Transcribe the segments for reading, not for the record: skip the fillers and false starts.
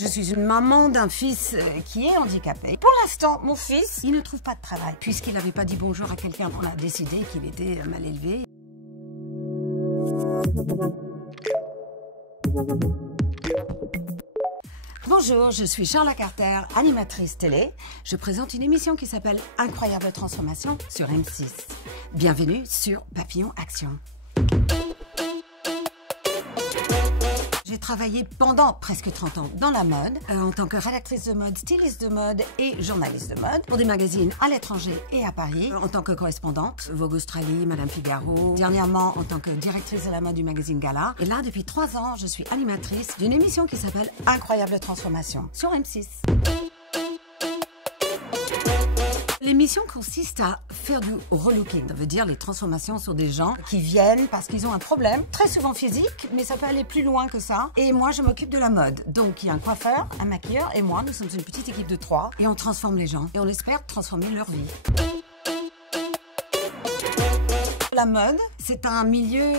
Je suis une maman d'un fils qui est handicapé. Pour l'instant, mon fils, il ne trouve pas de travail. Puisqu'il n'avait pas dit bonjour à quelqu'un, on a décidé qu'il était mal élevé. Bonjour, je suis Charla Carter, animatrice télé. Je présente une émission qui s'appelle Incroyable Transformation sur M6. Bienvenue sur Papillon Action. J'ai travaillé pendant presque 30 ans dans la mode, en tant que rédactrice de mode, styliste de mode et journaliste de mode, pour des magazines à l'étranger et à Paris, en tant que correspondante, Vogue Australie, Madame Figaro, dernièrement en tant que directrice de la mode du magazine Gala. Et là, depuis 3 ans, je suis animatrice d'une émission qui s'appelle Incroyable Transformation sur M6. L'émission consiste à faire du relooking. Ça veut dire les transformations sur des gens qui viennent parce qu'ils ont un problème, très souvent physique, mais ça peut aller plus loin que ça. Et moi, je m'occupe de la mode. Donc, il y a un coiffeur, un maquilleur et moi, nous sommes une petite équipe de 3 et on transforme les gens. Et on espère transformer leur vie. La mode, c'est un milieu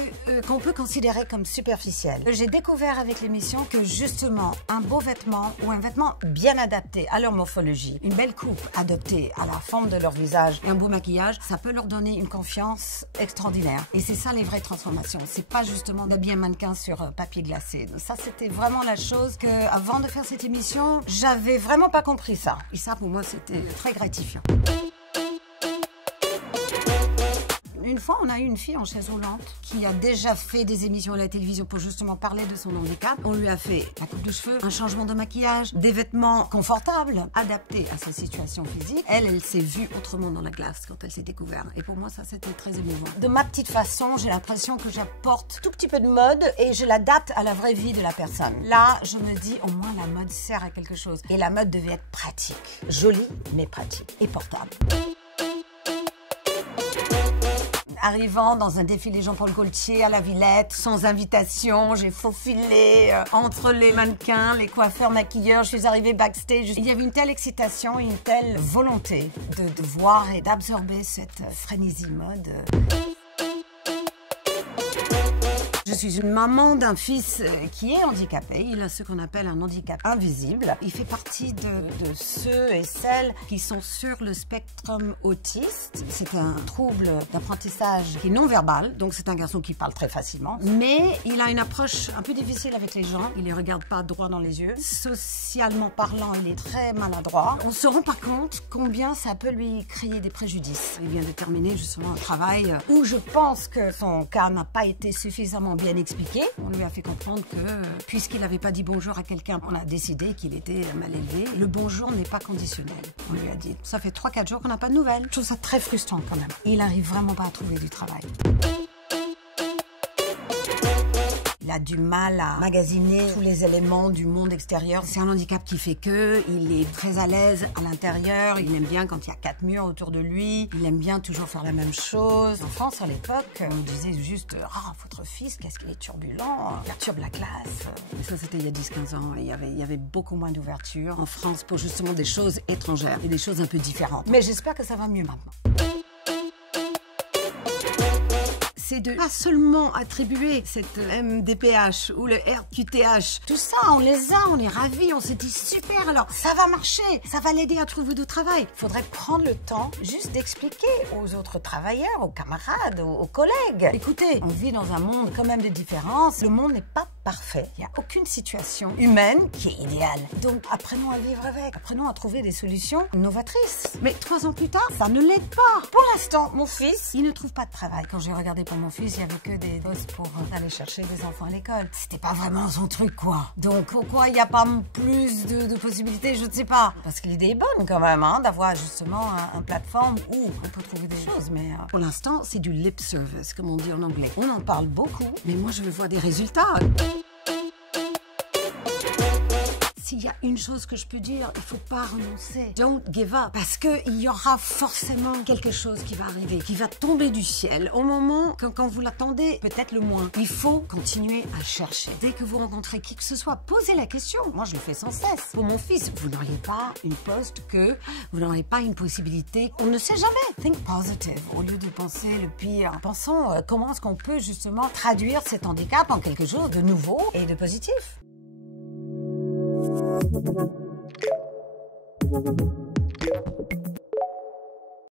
qu'on peut considérer comme superficiel. J'ai découvert avec l'émission que justement, un beau vêtement ou un vêtement bien adapté à leur morphologie, une belle coupe adoptée à la forme de leur visage et un beau maquillage, ça peut leur donner une confiance extraordinaire. Et c'est ça les vraies transformations. C'est pas justement d'habiller un mannequin sur papier glacé. Ça, c'était vraiment la chose que, avant de faire cette émission, j'avais vraiment pas compris ça. Et ça, pour moi, c'était très gratifiant. Une fois, on a eu une fille en chaise roulante qui a déjà fait des émissions à la télévision pour justement parler de son handicap. On lui a fait la coupe de cheveux, un changement de maquillage, des vêtements confortables, adaptés à sa situation physique. Elle s'est vue autrement dans la glace quand elle s'est découverte. Et pour moi, ça, c'était très émouvant. De ma petite façon, j'ai l'impression que j'apporte tout petit peu de mode et je l'adapte à la vraie vie de la personne. Là, je me dis, au moins, la mode sert à quelque chose. Et la mode devait être pratique. Jolie, mais pratique. Et portable. Arrivant dans un défilé Jean-Paul Gaultier à la Villette, sans invitation, j'ai faufilé entre les mannequins, les coiffeurs, maquilleurs, je suis arrivée backstage. Il y avait une telle excitation, une telle volonté de voir et d'absorber cette frénésie mode. Je suis une maman d'un fils qui est handicapé. Il a ce qu'on appelle un handicap invisible. Il fait partie de ceux et celles qui sont sur le spectrum autiste. C'est un trouble d'apprentissage qui est non verbal. Donc c'est un garçon qui parle très facilement. Mais il a une approche un peu difficile avec les gens. Il ne les regarde pas droit dans les yeux. Socialement parlant, il est très maladroit. On ne se rend pas compte combien ça peut lui créer des préjudices. Il vient de terminer justement un travail où je pense que son cas n'a pas été suffisamment bien expliqué. On lui a fait comprendre que, puisqu'il n'avait pas dit bonjour à quelqu'un, on a décidé qu'il était mal élevé. Le bonjour n'est pas conditionnel. On lui a dit, ça fait 3-4 jours qu'on n'a pas de nouvelles. Je trouve ça très frustrant quand même. Il n'arrive vraiment pas à trouver du travail. Il a du mal à magasiner tous les éléments du monde extérieur. C'est un handicap qui fait que il est très à l'aise à l'intérieur. Il aime bien quand il y a 4 murs autour de lui. Il aime bien toujours faire la même chose. En France, à l'époque, on disait juste « Ah, votre fils, qu'est-ce qu'il est turbulent, il perturbe la classe. » Mais ça, c'était il y a 10-15 ans. Il y avait beaucoup moins d'ouverture en France pour justement des choses étrangères et des choses un peu différentes. Mais j'espère que ça va mieux maintenant. C'est de pas seulement attribuer cette MDPH ou le RQTH. Tout ça, on les a, on est ravis, on se dit super, alors ça va marcher, ça va l'aider à trouver du travail. Il faudrait prendre le temps juste d'expliquer aux autres travailleurs, aux camarades, aux collègues. Écoutez, on vit dans un monde quand même de différences. Le monde n'est pas parfait. Il n'y a aucune situation humaine qui est idéale. Donc, apprenons à vivre avec. Apprenons à trouver des solutions novatrices. Mais 3 ans plus tard, ça ne l'aide pas. Pour l'instant, mon fils, il ne trouve pas de travail. Quand j'ai regardé pour mon fils, il n'y avait que des postes pour aller chercher des enfants à l'école. C'était pas vraiment son truc, quoi. Donc, pourquoi il n'y a pas plus de possibilités, je ne sais pas. Parce que l'idée est bonne quand même, hein, d'avoir justement un plateforme où on peut trouver des choses. Mais pour l'instant, c'est du lip service, comme on dit en anglais. On en parle beaucoup, mais moi, je veux voir des résultats. S'il y a une chose que je peux dire, il ne faut pas renoncer. Don't give up. Parce qu'il y aura forcément quelque chose qui va arriver, qui va tomber du ciel. Au moment, quand vous l'attendez, peut-être le moins. Il faut continuer à chercher. Dès que vous rencontrez qui que ce soit, posez la question. Moi, je le fais sans cesse. Pour mon fils, vous n'auriez pas une poste que, vous n'auriez pas une possibilité. On ne sait jamais. Think positive. Au lieu de penser le pire, pensons comment est-ce qu'on peut justement traduire cet handicap en quelque chose de nouveau et de positif.